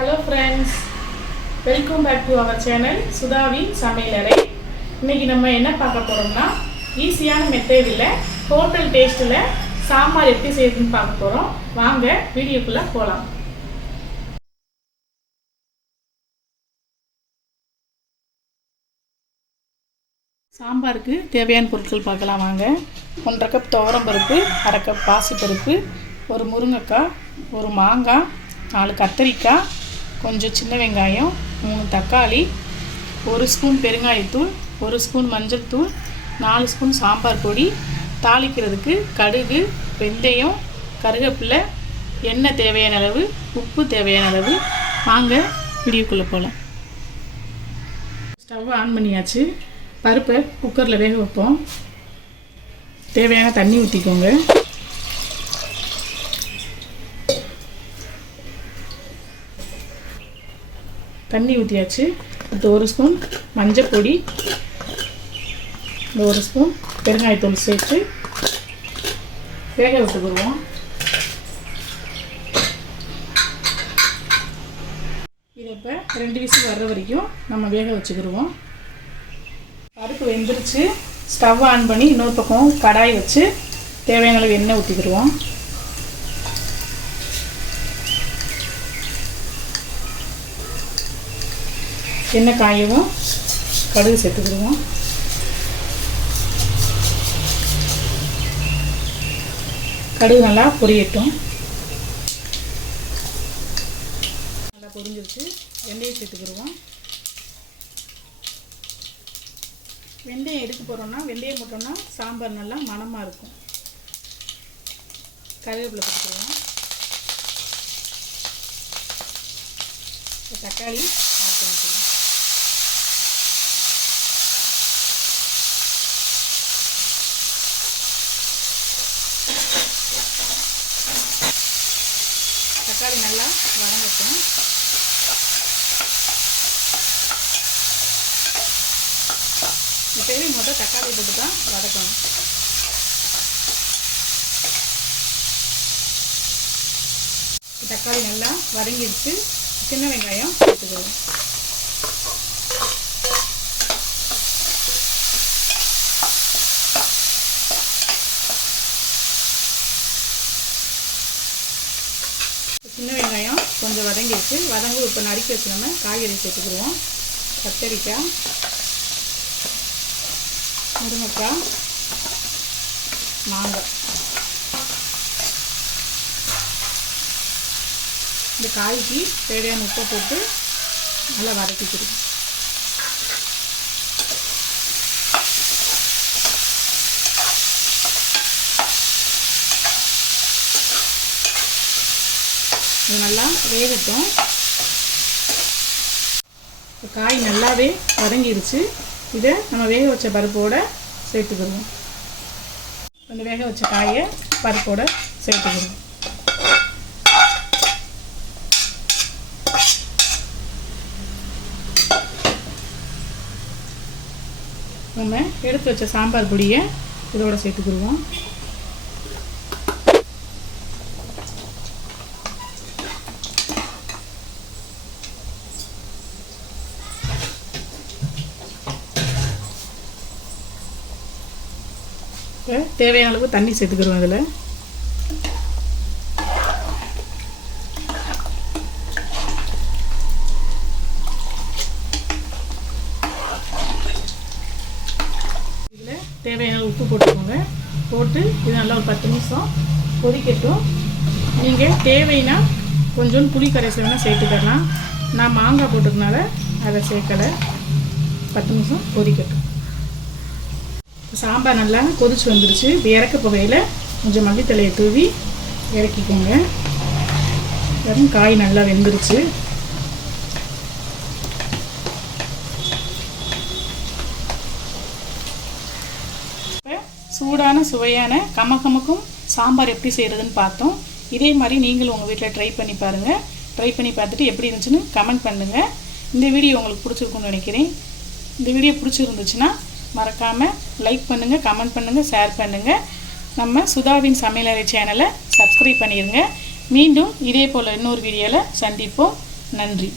Hello friends, welcome back to our channel சுதாவின் சமையலறை. இன்னைக்கு நம்ம என்ன பார்க்க போறோம்னா ஈஸியான மெத்தடில் ஹோட்டல் டேஸ்ட்டில் சாம்பார் எப்படி செய்யறதுன்னு பார்க்க போறோம். வாங்க வீடியோக்குள்ள போகலாம். சாம்பாருக்கு தேவையான பொருட்கள் பார்க்கலாம் வாங்க. 1.5 கப் துவரம் பருப்பு, 1/2 கப் பாசிப்பருப்பு, ஒரு முருங்கைக்காய், ஒரு மாங்காய், 4 கத்தரிக்காய், கொஞ்சம் சின்ன வெங்காயம், 3 தக்காளி, 1 ஸ்பூன் பெருங்காயத்தூள், 1 ஸ்பூன் மஞ்சள் தூள், 4 ஸ்பூன் சாம்பார் பொடி, தாளிக்கிறதுக்கு கடுகு, வெந்தயம், கருவேப்பிலை, எண்ணெய் தேவையான அளவு, உப்பு தேவையான அளவு. வாங்க வீடியோக்குள்ளே போகலாம். ஸ்டவ் ஆன் பண்ணியாச்சு. பருப்பை குக்கரில் வேக வைப்போம். தேவையான தண்ணி ஊற்றிக்கோங்க. தண்ணி ஊற்றியாச்சு. அடுத்து 1 ஸ்பூன் மஞ்சள் பொடி, 1 ஸ்பூன் பெருங்காயத்தூள் சேர்த்து வேக விட்டுக்குருவோம். இதை இப்போ 2 விசில் வர்ற வரைக்கும் நம்ம வேக வச்சுக்கிடுவோம். பருப்பு வெந்துருச்சு. ஸ்டவ் ஆன் பண்ணி இன்னொரு பக்கம் கடாய் வச்சு தேவையான அளவு எண்ணெய் ஊற்றிக்கிடுவோம். எண்ணெய் காயவும் கடுகு சேர்த்துக்கிடுவோம். கடுகு நல்லா பொரியட்டும். நல்லா பொரிஞ்சிருச்சு. எண்ணெயை சேர்த்துக்கிடுவோம். வெந்தயம் எதுக்கு போடுறோம்னா, வெந்தயம் போட்டோம்னா சாம்பார் நல்லா மணமாக இருக்கும். கருவேப்பிலை போட்டுக்குவோம். தக்காளி ஆட் பண்ணிக்குவோம். தக்காளி நல்லா வதங்கட்டும். இப்போவே முதல் தக்காளி போட்டு தான் வதக்கணும். தக்காளி நல்லா வதங்கிடுச்சு. சின்ன வெங்காயம் சேர்த்துக்கிறோம். சின்ன வெங்காயம் கொஞ்சம் வதங்கிடுச்சு. வதங்கு இப்போ நறுக்கி வச்சு நம்ம காய்கறி சேர்த்துக்கிடுவோம். கத்தரிக்காய், முருங்கைக்காய், மாங்காய். இந்த காய்க்கு தேவையான உப்பை போட்டு நல்லா வதக்கிக்கிறோம். இது நல்லா வேகட்டும். காய் நல்லாவே வதங்கிடுச்சு. இதை நம்ம வேக வச்ச பருப்போடு சேர்த்துக்கிடுவோம். அந்த வேக வச்ச காயை பருப்போடு சேர்த்துக்கிடுவோம். நம்ம எடுத்து வச்ச சாம்பார் பொடியை இதோட சேர்த்துக்கிடுவோம். தேவையான அளவு தண்ணி சேர்த்துக்கிறோம். அதில் தேவையான உப்பு போட்டுக்கோங்க. போட்டு இது நல்லா ஒரு 10 நிமிஷம் கொதிக்கட்டும். நீங்கள் தேவைன்னா கொஞ்சம் புளி கரைசல் வேணால் சேர்த்துக்கலாம். நான் மாங்காய் போட்டதுனால அதை சேர்க்கலை. 10 நிமிஷம் கொதிக்கட்டும். சாம்பார் நல்லா கொதிச்சு வந்துடுச்சு. இப்போ இறக்க புகையில் கொஞ்சம் மல்லித்தலையை தூவி இறக்கிக்கோங்க. காய் நல்லா வெந்துருச்சு. இப்போ சூடான சுவையான கமகமக்கும் சாம்பார் எப்படி செய்கிறதுன்னு பார்த்தோம். இதே மாதிரி நீங்களும் உங்கள் வீட்டில் ட்ரை பண்ணி பாருங்கள். ட்ரை பண்ணி பார்த்துட்டு எப்படி இருந்துச்சுன்னு கமெண்ட் பண்ணுங்கள். இந்த வீடியோ உங்களுக்கு பிடிச்சிருக்குன்னு நினைக்கிறேன். இந்த வீடியோ பிடிச்சிருந்துச்சுன்னா மறக்காமல் லைக் பண்ணுங்கள், கமெண்ட் பண்ணுங்கள், ஷேர் பண்ணுங்கள். நம்ம சுதாவின் சமையலறை சேனலை சப்ஸ்கிரைப் பண்ணிடுங்க. மீண்டும் இதே போல் இன்னொரு வீடியோவில் சந்திப்போம். நன்றி.